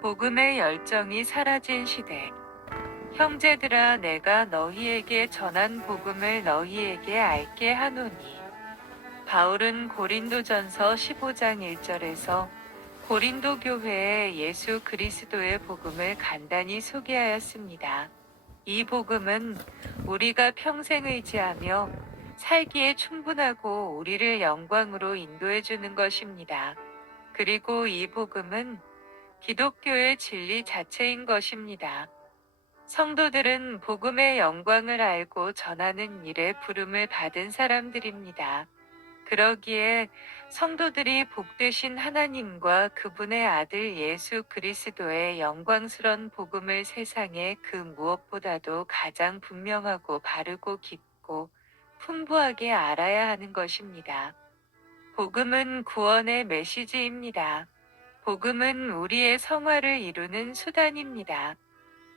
복음의 열정이 사라진 시대. 형제들아, 내가 너희에게 전한 복음을 너희에게 알게 하노니. 바울은 고린도전서 15장 1절에서 고린도 교회에 예수 그리스도의 복음을 간단히 소개하였습니다. 이 복음은 우리가 평생 의지하며 살기에 충분하고 우리를 영광으로 인도해 주는 것입니다. 그리고 이 복음은 기독교의 진리 자체인 것입니다. 성도들은 복음의 영광을 알고 전하는 일에 부름을 받은 사람들입니다. 그러기에 성도들이 복되신 하나님과 그분의 아들 예수 그리스도의 영광스런 복음을 세상에 그 무엇보다도 가장 분명하고 바르고 깊고 풍부하게 알아야 하는 것입니다. 복음은 구원의 메시지입니다. 복음은 우리의 성화를 이루는 수단입니다.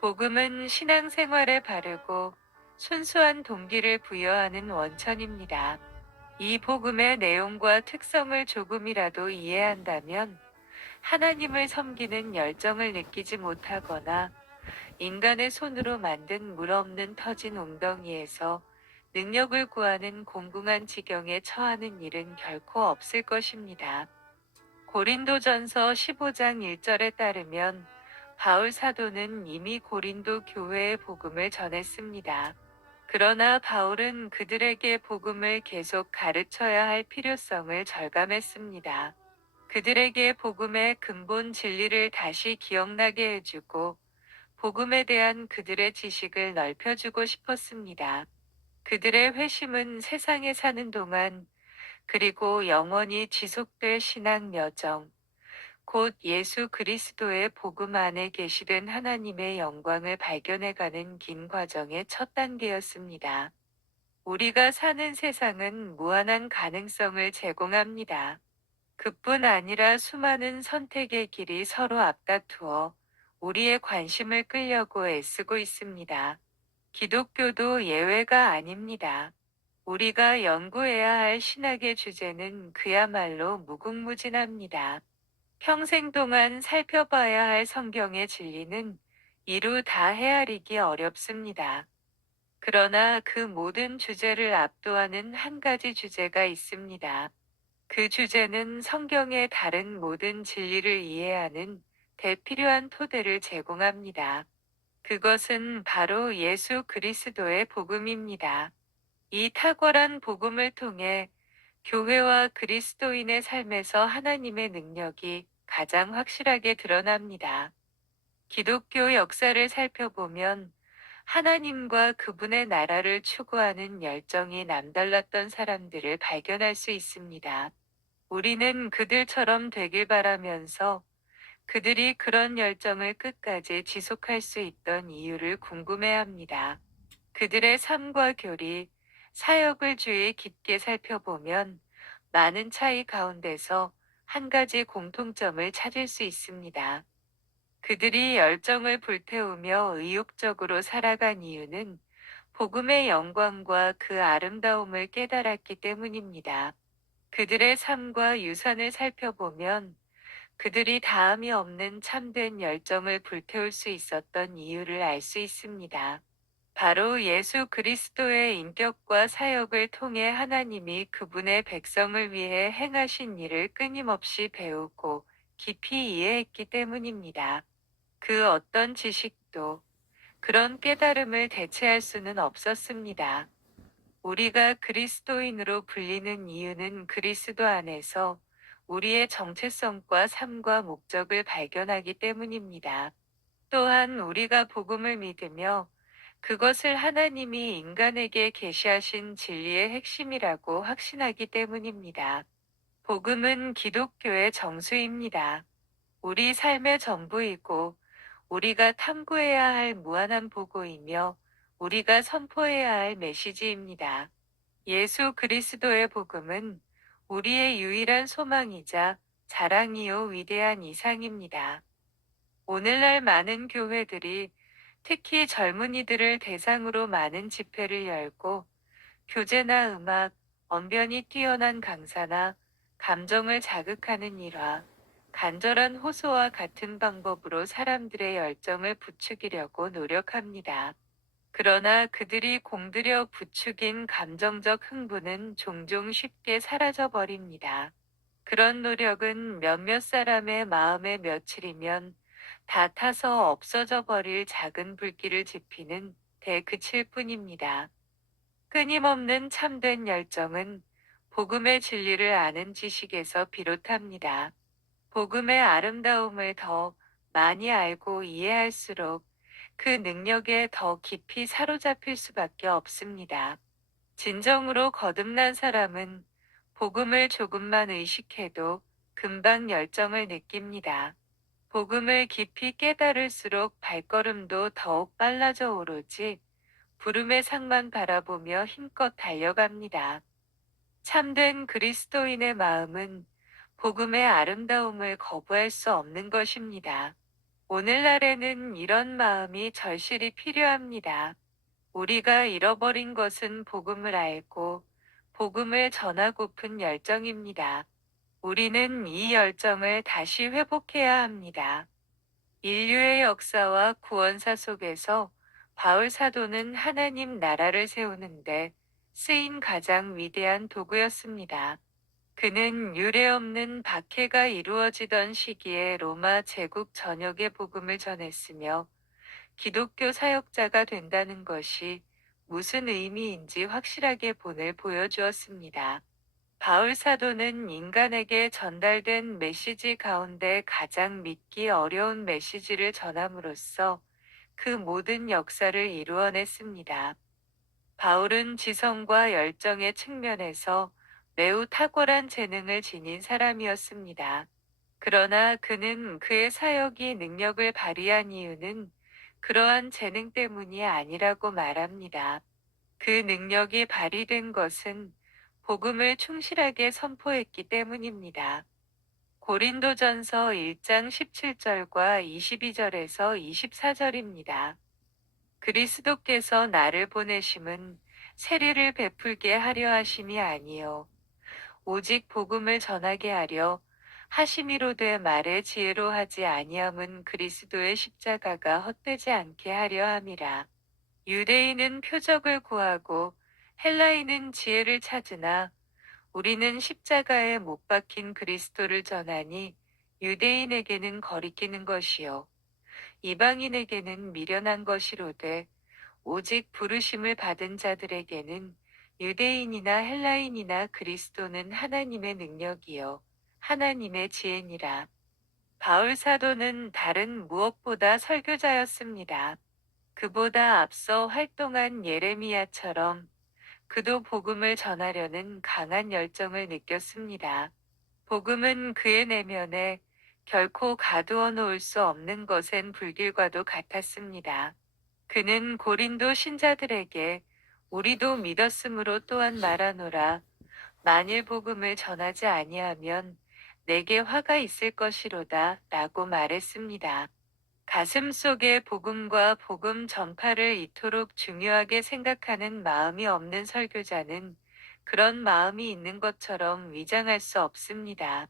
복음은 신앙생활에 바르고 순수한 동기를 부여하는 원천입니다. 이 복음의 내용과 특성을 조금이라도 이해한다면 하나님을 섬기는 열정을 느끼지 못하거나 인간의 손으로 만든 물 없는 터진 웅덩이에서 능력을 구하는 공궁한 지경에 처하는 일은 결코 없을 것입니다. 고린도전서 15장 1절에 따르면 바울 사도는 이미 고린도 교회의 복음을 전했습니다. 그러나 바울은 그들에게 복음을 계속 가르쳐야 할 필요성을 절감했습니다. 그들에게 복음의 근본 진리를 다시 기억나게 해주고 복음에 대한 그들의 지식을 넓혀주고 싶었습니다. 그들의 회심은 세상에 사는 동안 그리고 영원히 지속될 신앙 여정, 곧 예수 그리스도의 복음 안에 계시된 하나님의 영광을 발견해가는 긴 과정의 첫 단계였습니다. 우리가 사는 세상은 무한한 가능성을 제공합니다. 그뿐 아니라 수많은 선택의 길이 서로 앞다투어 우리의 관심을 끌려고 애쓰고 있습니다. 기독교도 예외가 아닙니다. 우리가 연구해야 할 신학의 주제는 그야말로 무궁무진합니다. 평생 동안 살펴봐야 할 성경의 진리는 이루 다 헤아리기 어렵습니다. 그러나 그 모든 주제를 압도하는 한 가지 주제가 있습니다. 그 주제는 성경의 다른 모든 진리를 이해하는 대필요한 토대를 제공합니다. 그것은 바로 예수 그리스도의 복음입니다. 이 탁월한 복음을 통해 교회와 그리스도인의 삶에서 하나님의 능력이 가장 확실하게 드러납니다. 기독교 역사를 살펴보면 하나님과 그분의 나라를 추구하는 열정이 남달랐던 사람들을 발견할 수 있습니다. 우리는 그들처럼 되길 바라면서 그들이 그런 열정을 끝까지 지속할 수 있던 이유를 궁금해합니다. 그들의 삶과 교리, 사역을 주의 깊게 살펴보면 많은 차이 가운데서 한 가지 공통점을 찾을 수 있습니다. 그들이 열정을 불태우며 의욕적으로 살아간 이유는 복음의 영광과 그 아름다움을 깨달았기 때문입니다. 그들의 삶과 유산을 살펴보면 그들이 다함이 없는 참된 열정을 불태울 수 있었던 이유를 알 수 있습니다. 바로 예수 그리스도의 인격과 사역을 통해 하나님이 그분의 백성을 위해 행하신 일을 끊임없이 배우고 깊이 이해했기 때문입니다. 그 어떤 지식도 그런 깨달음을 대체할 수는 없었습니다. 우리가 그리스도인으로 불리는 이유는 그리스도 안에서 우리의 정체성과 삶과 목적을 발견하기 때문입니다. 또한 우리가 복음을 믿으며 그것을 하나님이 인간에게 계시하신 진리의 핵심이라고 확신하기 때문입니다. 복음은 기독교의 정수입니다. 우리 삶의 전부이고 우리가 탐구해야 할 무한한 보고이며 우리가 선포해야 할 메시지입니다. 예수 그리스도의 복음은 우리의 유일한 소망이자 자랑이요 위대한 이상입니다. 오늘날 많은 교회들이 특히 젊은이들을 대상으로 많은 집회를 열고 교재나 음악, 언변이 뛰어난 강사나 감정을 자극하는 일화, 간절한 호소와 같은 방법으로 사람들의 열정을 부추기려고 노력합니다. 그러나 그들이 공들여 부추긴 감정적 흥분은 종종 쉽게 사라져 버립니다. 그런 노력은 몇몇 사람의 마음에 며칠이면 다 타서 없어져 버릴 작은 불길을 지피는 대그칠 뿐입니다. 끊임없는 참된 열정은 복음의 진리를 아는 지식에서 비롯합니다. 복음의 아름다움을 더 많이 알고 이해할수록 그 능력에 더 깊이 사로잡힐 수밖에 없습니다. 진정으로 거듭난 사람은 복음을 조금만 의식해도 금방 열정을 느낍니다. 복음을 깊이 깨달을수록 발걸음도 더욱 빨라져 오르지 부름의 상만 바라보며 힘껏 달려갑니다. 참된 그리스도인의 마음은 복음의 아름다움을 거부할 수 없는 것입니다. 오늘날에는 이런 마음이 절실히 필요합니다. 우리가 잃어버린 것은 복음을 알고 복음을 전하고픈 열정입니다. 우리는 이 열정을 다시 회복해야 합니다. 인류의 역사와 구원사 속에서 바울 사도는 하나님 나라를 세우는데 쓰인 가장 위대한 도구였습니다. 그는 유례없는 박해가 이루어지던 시기에 로마 제국 전역에 복음을 전했으며 기독교 사역자가 된다는 것이 무슨 의미인지 확실하게 본을 보여주었습니다. 바울 사도는 인간에게 전달된 메시지 가운데 가장 믿기 어려운 메시지를 전함으로써 그 모든 역사를 이루어냈습니다. 바울은 지성과 열정의 측면에서 매우 탁월한 재능을 지닌 사람이었습니다. 그러나 그는 그의 사역이 능력을 발휘한 이유는 그러한 재능 때문이 아니라고 말합니다. 그 능력이 발휘된 것은 복음을 충실하게 선포했기 때문입니다. 고린도전서 1장 17절과 22절에서 24절입니다. 그리스도께서 나를 보내심은 세례를 베풀게 하려 하심이 아니요 오직 복음을 전하게 하려 하심이로되 말의 지혜로 하지 아니함은 그리스도의 십자가가 헛되지 않게 하려 함이라. 유대인은 표적을 구하고 헬라인은 지혜를 찾으나 우리는 십자가에 못 박힌 그리스도를 전하니 유대인에게는 거리끼는 것이요 이방인에게는 미련한 것이로되 오직 부르심을 받은 자들에게는 유대인이나 헬라인이나 그리스도는 하나님의 능력이요 하나님의 지혜니라. 바울 사도는 다른 무엇보다 설교자였습니다. 그보다 앞서 활동한 예레미야처럼 그도 복음을 전하려는 강한 열정을 느꼈습니다. 복음은 그의 내면에 결코 가두어 놓을 수 없는 것엔 불길과도 같았습니다. 그는 고린도 신자들에게 우리도 믿었으므로 또한 말하노라. 만일 복음을 전하지 아니하면 내게 화가 있을 것이로다 라고 말했습니다. 가슴 속에 복음과 복음 전파를 이토록 중요하게 생각하는 마음이 없는 설교자는 그런 마음이 있는 것처럼 위장할 수 없습니다.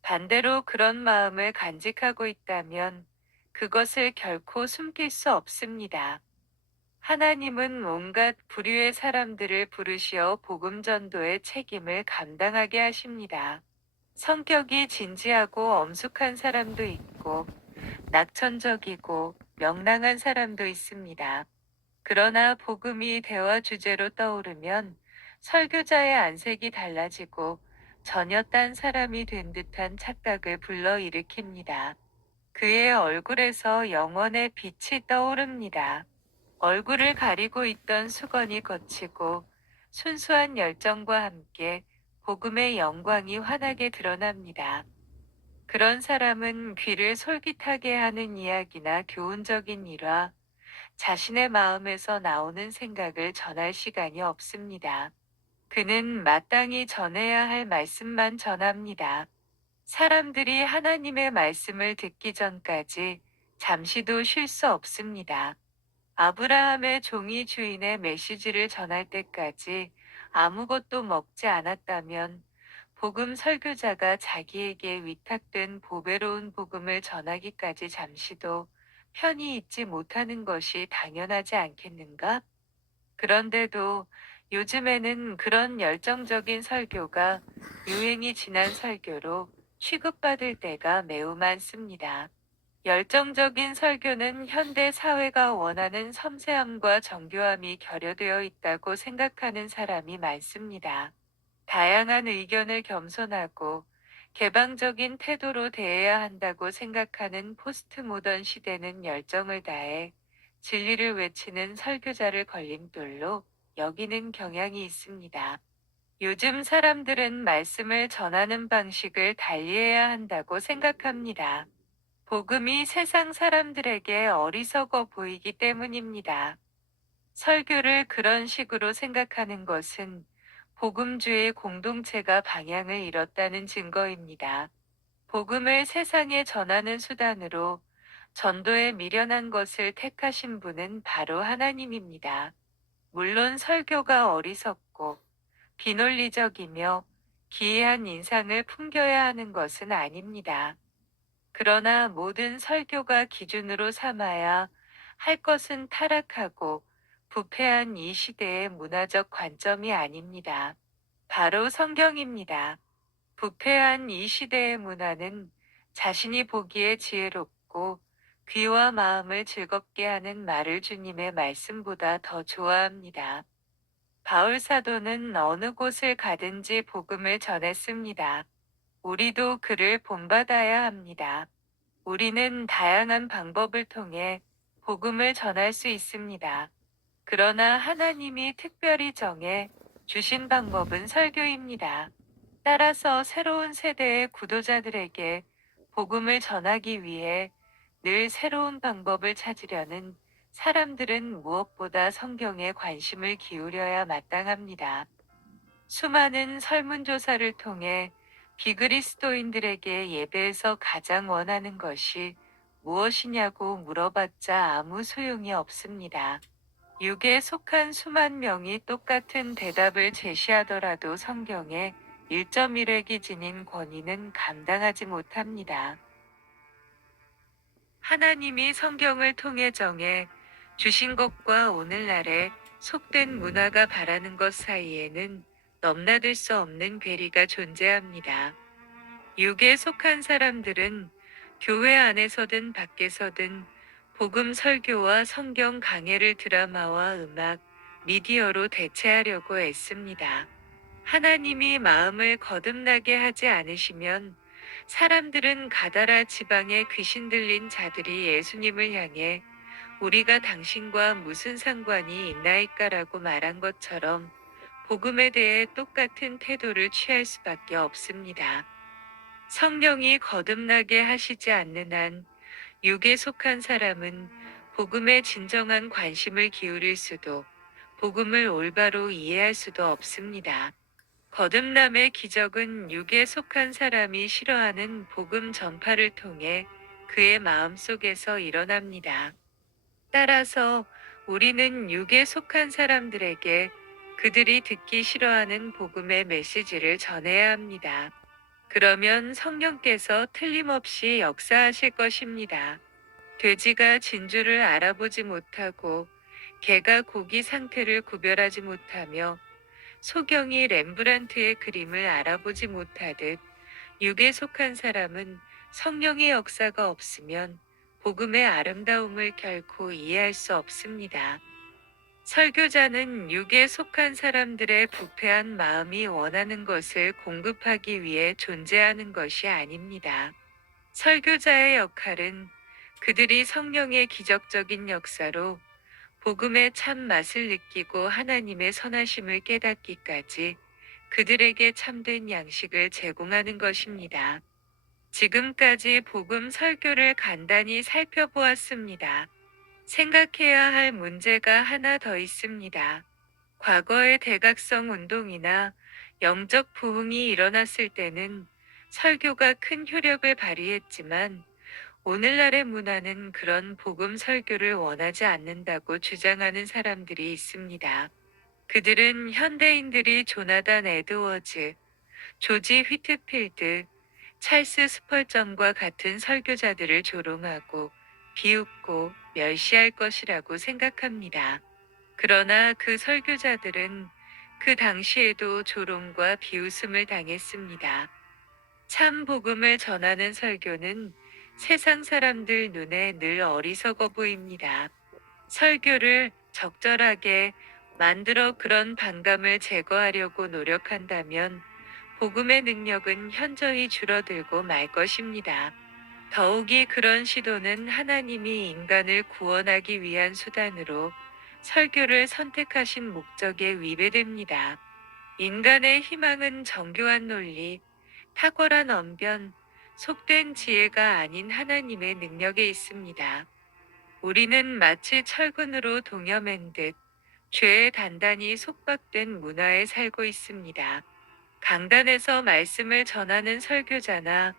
반대로 그런 마음을 간직하고 있다면 그것을 결코 숨길 수 없습니다. 하나님은 온갖 부류의 사람들을 부르시어 복음 전도의 책임을 감당하게 하십니다. 성격이 진지하고 엄숙한 사람도 있고 낙천적이고 명랑한 사람도 있습니다. 그러나 복음이 대화 주제로 떠오르면 설교자의 안색이 달라지고 전혀 딴 사람이 된 듯한 착각을 불러일으킵니다. 그의 얼굴에서 영원의 빛이 떠오릅니다. 얼굴을 가리고 있던 수건이 걷히고 순수한 열정과 함께 복음의 영광이 환하게 드러납니다. 그런 사람은 귀를 솔깃하게 하는 이야기나 교훈적인 일화, 자신의 마음에서 나오는 생각을 전할 시간이 없습니다. 그는 마땅히 전해야 할 말씀만 전합니다. 사람들이 하나님의 말씀을 듣기 전까지 잠시도 쉴 수 없습니다. 아브라함의 종이 주인의 메시지를 전할 때까지 아무것도 먹지 않았다면 복음 설교자가 자기에게 위탁된 보배로운 복음을 전하기까지 잠시도 편히 있지 못하는 것이 당연하지 않겠는가? 그런데도 요즘에는 그런 열정적인 설교가 유행이 지난 설교로 취급받을 때가 매우 많습니다. 열정적인 설교는 현대 사회가 원하는 섬세함과 정교함이 결여되어 있다고 생각하는 사람이 많습니다. 다양한 의견을 겸손하고 개방적인 태도로 대해야 한다고 생각하는 포스트 모던 시대는 열정을 다해 진리를 외치는 설교자를 걸림돌로 여기는 경향이 있습니다. 요즘 사람들은 말씀을 전하는 방식을 달리해야 한다고 생각합니다. 복음이 세상 사람들에게 어리석어 보이기 때문입니다. 설교를 그런 식으로 생각하는 것은 복음주의 공동체가 방향을 잃었다는 증거입니다. 복음을 세상에 전하는 수단으로 전도에 미련한 것을 택하신 분은 바로 하나님입니다. 물론 설교가 어리석고 비논리적이며 기이한 인상을 풍겨야 하는 것은 아닙니다. 그러나 모든 설교가 기준으로 삼아야 할 것은 타락하고 부패한 이 시대의 문화적 관점이 아닙니다. 바로 성경입니다. 부패한 이 시대의 문화는 자신이 보기에 지혜롭고 귀와 마음을 즐겁게 하는 말을 주님의 말씀보다 더 좋아합니다. 바울 사도는 어느 곳을 가든지 복음을 전했습니다. 우리도 그를 본받아야 합니다. 우리는 다양한 방법을 통해 복음을 전할 수 있습니다. 그러나 하나님이 특별히 정해 주신 방법은 설교입니다. 따라서 새로운 세대의 구도자들에게 복음을 전하기 위해 늘 새로운 방법을 찾으려는 사람들은 무엇보다 성경에 관심을 기울여야 마땅합니다. 수많은 설문조사를 통해 비그리스도인들에게 예배에서 가장 원하는 것이 무엇이냐고 물어봤자 아무 소용이 없습니다. 육에 속한 수만 명이 똑같은 대답을 제시하더라도 성경에 1.1획이 지닌 권위는 감당하지 못합니다. 하나님이 성경을 통해 정해 주신 것과 오늘날의 속된 문화가 바라는 것 사이에는 넘나들 수 없는 괴리가 존재합니다. 육에 속한 사람들은 교회 안에서든 밖에서든 복음 설교와 성경 강해를 드라마와 음악, 미디어로 대체하려고 애씁니다. 하나님이 마음을 거듭나게 하지 않으시면 사람들은 가다라 지방에 귀신 들린 자들이 예수님을 향해 우리가 당신과 무슨 상관이 있나이까라고 말한 것처럼 복음에 대해 똑같은 태도를 취할 수밖에 없습니다. 성령이 거듭나게 하시지 않는 한 육에 속한 사람은 복음에 진정한 관심을 기울일 수도 복음을 올바로 이해할 수도 없습니다. 거듭남의 기적은 육에 속한 사람이 싫어하는 복음 전파를 통해 그의 마음속에서 일어납니다. 따라서 우리는 육에 속한 사람들에게 그들이 듣기 싫어하는 복음의 메시지를 전해야 합니다. 그러면 성령께서 틀림없이 역사하실 것입니다. 돼지가 진주를 알아보지 못하고 개가 고기 상태를 구별하지 못하며 소경이 렘브란트의 그림을 알아보지 못하듯 육에 속한 사람은 성령의 역사가 없으면 복음의 아름다움을 결코 이해할 수 없습니다. 설교자는 육에 속한 사람들의 부패한 마음이 원하는 것을 공급하기 위해 존재하는 것이 아닙니다. 설교자의 역할은 그들이 성령의 기적적인 역사로 복음의 참 맛을 느끼고 하나님의 선하심을 깨닫기까지 그들에게 참된 양식을 제공하는 것입니다. 지금까지 복음 설교를 간단히 살펴보았습니다. 생각해야 할 문제가 하나 더 있습니다. 과거의 대각성 운동이나 영적 부흥이 일어났을 때는 설교가 큰 효력을 발휘했지만 오늘날의 문화는 그런 복음 설교를 원하지 않는다고 주장하는 사람들이 있습니다. 그들은 현대인들이 조나단 에드워즈, 조지 휘트필드, 찰스 스펄전과 같은 설교자들을 조롱하고 비웃고 멸시할 것이라고 생각합니다. 그러나 그 설교자들은 그 당시에도 조롱과 비웃음을 당했습니다. 참 복음을 전하는 설교는 세상 사람들 눈에 늘 어리석어 보입니다. 설교를 적절하게 만들어 그런 반감을 제거하려고 노력한다면 복음의 능력은 현저히 줄어들고 말 것입니다. 더욱이 그런 시도는 하나님이 인간을 구원하기 위한 수단으로 설교를 선택하신 목적에 위배됩니다. 인간의 희망은 정교한 논리, 탁월한 언변, 속된 지혜가 아닌 하나님의 능력에 있습니다. 우리는 마치 철근으로 동여맨 듯 죄에 단단히 속박된 문화에 살고 있습니다. 강단에서 말씀을 전하는 설교자나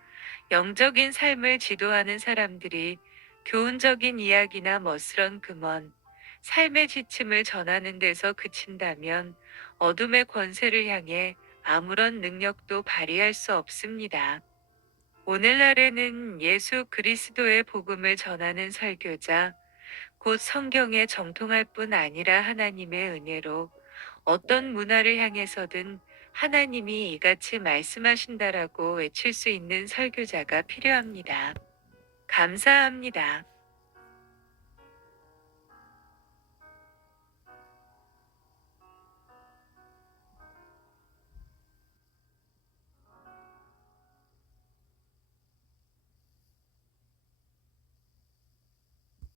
영적인 삶을 지도하는 사람들이 교훈적인 이야기나 멋스런 금원, 삶의 지침을 전하는 데서 그친다면 어둠의 권세를 향해 아무런 능력도 발휘할 수 없습니다. 오늘날에는 예수 그리스도의 복음을 전하는 설교자, 곧 성경에 정통할 뿐 아니라 하나님의 은혜로 어떤 문화를 향해서든 하나님이 이같이 말씀하신다라고 외칠 수 있는 설교자가 필요합니다. 감사합니다.